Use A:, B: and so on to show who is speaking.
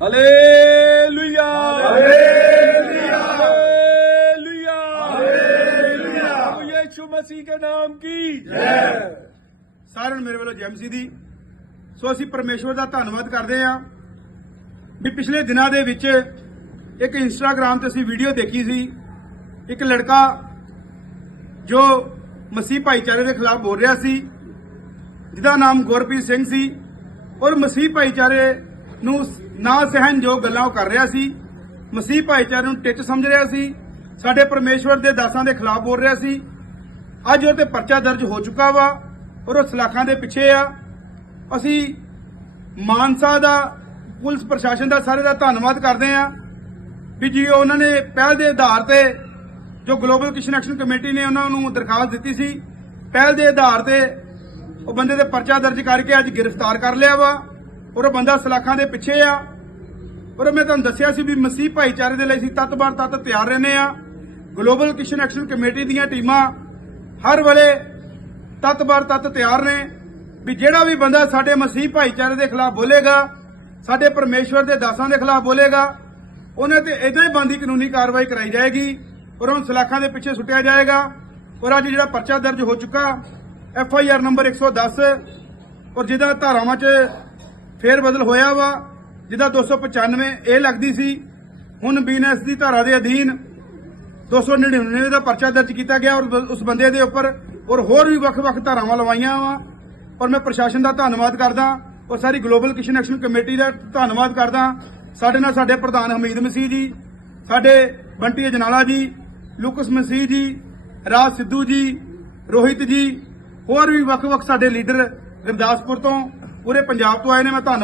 A: hallelujah
B: hallelujah
C: hallelujah
A: hallelujah Yeshu Masih ਦੇ ਨਾਮ ਕੀ ਜੈ ਸਾਰਿਆਂ ਮੇਰੇ ਵੱਲੋਂ ਜੈਮਸੀ ਦੀ ਸੋ ਅਸੀਂ ਪਰਮੇਸ਼ਵਰ ਦਾ ਧੰਨਵਾਦ ਕਰਦੇ ਹਾਂ ਵੀ ਪਿਛਲੇ ਦਿਨਾਂ ਦੇ ਵਿੱਚ ਇੱਕ ਇੰਸਟਾਗ੍ਰam ਤੇ ਅਸੀਂ ਵੀਡੀਓ ਦੇਖੀ ਸੀ ਇੱਕ ਲੜਕਾ ਜੋ ਮਸੀਹ ਭਾਈਚਾਰੇ ਦੇ ਖਿਲਾਫ ਬੋਲ ਰਿਹਾ ਸੀ ਜਿਹਦਾ ਨਾਮ ਗੁਰਪ੍ਰੀਤ ਸਿੰਘ ਸੀ ਔਰ ਮਸੀਹ ਭਾਈਚਾਰੇ ਨੂੰ ਨਾ ਸਹਿਣ ਜੋ ਗੱਲਾਂ ਉਹ ਕਰ ਰਿਹਾ ਸੀ ਮਸੀਹ ਭਾਈਚਾਰੇ ਨੂੰ ਟਿੱਚ ਸਮਝ ਰਿਹਾ ਸੀ ਸਾਡੇ ਪਰਮੇਸ਼ਵਰ ਦੇ ਦਾਸਾਂ ਦੇ ਖਿਲਾਫ ਬੋਲ ਰਿਹਾ ਸੀ ਅੱਜ ਉਹ ਤੇ ਪਰਚਾ ਦਰਜ ਹੋ ਚੁੱਕਾ ਵਾ ਔਰ ਉਹ ਸਲਾਖਾਂ ਦੇ ਪਿੱਛੇ ਆ ਅਸੀਂ ਮਾਨਸਾ ਦਾ ਪੁਲਿਸ ਪ੍ਰਸ਼ਾਸਨ ਦਾ ਸਾਰੇ ਦਾ ਧੰਨਵਾਦ ਕਰਦੇ ਆ ਵੀ ਜੀ ਉਹਨਾਂ ਨੇ ਪਹਿਲ ਦੇ ਆਧਾਰ ਤੇ ਜੋ ਗਲੋਬਲ ਕਿਸ਼ਨ ਐਕਸ਼ਨ ਕਮੇਟੀ ਨੇ ਉਹਨਾਂ ਨੂੰ ਦਰਖਾਸਤ ਦਿੱਤੀ ਸੀ ਪਹਿਲ ਦੇ ਆਧਾਰ ਤੇ ਉਹ ਬੰਦੇ ਤੇ ਪਰਚਾ ਦਰਜ ਕਰਕੇ ਅੱਜ ਗ੍ਰਿਫਤਾਰ ਕਰ ਲਿਆ ਵਾ ਔਰ ਬੰਦਾ ਸਲਾਖਾਂ ਦੇ ਪਿੱਛੇ ਆ ਔਰ ਮੈਂ ਤੁਹਾਨੂੰ ਦੱਸਿਆ ਸੀ ਵੀ ਮਸੀਹ ਭਾਈਚਾਰੇ ਦੇ ਲਈ ਅਸੀਂ ਤਤਬਾਰ ਤਤ ਤਿਆਰ ਰਹਿੰਦੇ ਆ ਗਲੋਬਲ ਕਿਸ਼ਨ ਐਕਸ਼ਨ ਕਮੇਟੀ ਦੀਆਂ ਟੀਮਾਂ ਹਰ ਵੇਲੇ ਤਤਬਾਰ ਤਤ ਤਿਆਰ ਨੇ ਵੀ ਜਿਹੜਾ ਵੀ ਬੰਦਾ ਸਾਡੇ ਮਸੀਹ ਭਾਈਚਾਰੇ ਦੇ ਖਿਲਾਫ ਬੋਲੇਗਾ ਸਾਡੇ ਪਰਮੇਸ਼ਵਰ ਦੇ ਦਾਸਾਂ ਦੇ ਖਿਲਾਫ ਬੋਲੇਗਾ ਉਹਨਾਂ ਤੇ ਇਦਾਂ ਹੀ ਬੰਦੀ ਕਾਨੂੰਨੀ ਕਾਰਵਾਈ ਕਰਾਈ ਜਾਏਗੀ ਔਰ ਉਹਨਾਂ ਸਲਾਖਾਂ ਦੇ ਪਿੱਛੇ ਸੁੱਟਿਆ ਜਾਏਗਾ ਔਰ ਅੱਜ ਜਿਹੜਾ ਪਰਚਾ ਦਰਜ ਹੋ ਚੁੱਕਾ ਐਫ ਆਈ ਆਰ ਨੰਬਰ 110 ਔਰ ਜਿਹਦਾ ਧਾਰਾਵਾਂ 'ਚ ਫੇਰ ਬਦਲ ਹੋਇਆ ਵਾ ਜਿਹਦਾ 295 ਇਹ ਲੱਗਦੀ ਸੀ ਹੁਣ ਬੀਨੈਸ ਦੀ ਧਾਰਾ ਦੇ ਅਧੀਨ 299 ਦਾ ਪਰਚਾ ਦਰਜ ਕੀਤਾ ਗਿਆ ਔਰ ਉਸ ਬੰਦੇ ਦੇ ਉੱਪਰ ਔਰ ਹੋਰ ਵੀ ਵੱਖ-ਵੱਖ ਧਾਰਾਵਾਂ ਲਵਾਈਆਂ ਵਾ ਔਰ ਮੈਂ ਪ੍ਰਸ਼ਾਸਨ ਦਾ ਧੰਨਵਾਦ ਕਰਦਾ ਔਰ ਸਾਰੀ ਗਲੋਬਲ ਕਿਸ਼ਨ ਐਕਸ਼ਨ ਕਮੇਟੀ ਦਾ ਧੰਨਵਾਦ ਕਰਦਾ ਸਾਡੇ ਨਾਲ ਸਾਡੇ ਪ੍ਰਧਾਨ ਹਮੀਦ ਮਸੀਹ ਜੀ ਸਾਡੇ ਬੰਟੀ ਜਨਾਲਾ ਜੀ ਲੁਕਸ ਮਸੀਹ ਜੀ ਰਾਜ ਸਿੱਧੂ ਜੀ ਰੋਹਿਤ ਜੀ ਹੋਰ ਵੀ ਵੱਖ-ਵੱਖ ਸਾਡੇ ਲੀਡਰ ਗਰਦਾਸਪੁਰ ਤੋਂ ਪੂਰੇ ਪੰਜਾਬ ਤੋਂ ਆਏ ਨੇ ਮੈਂ ਤੁਹਾਨੂੰ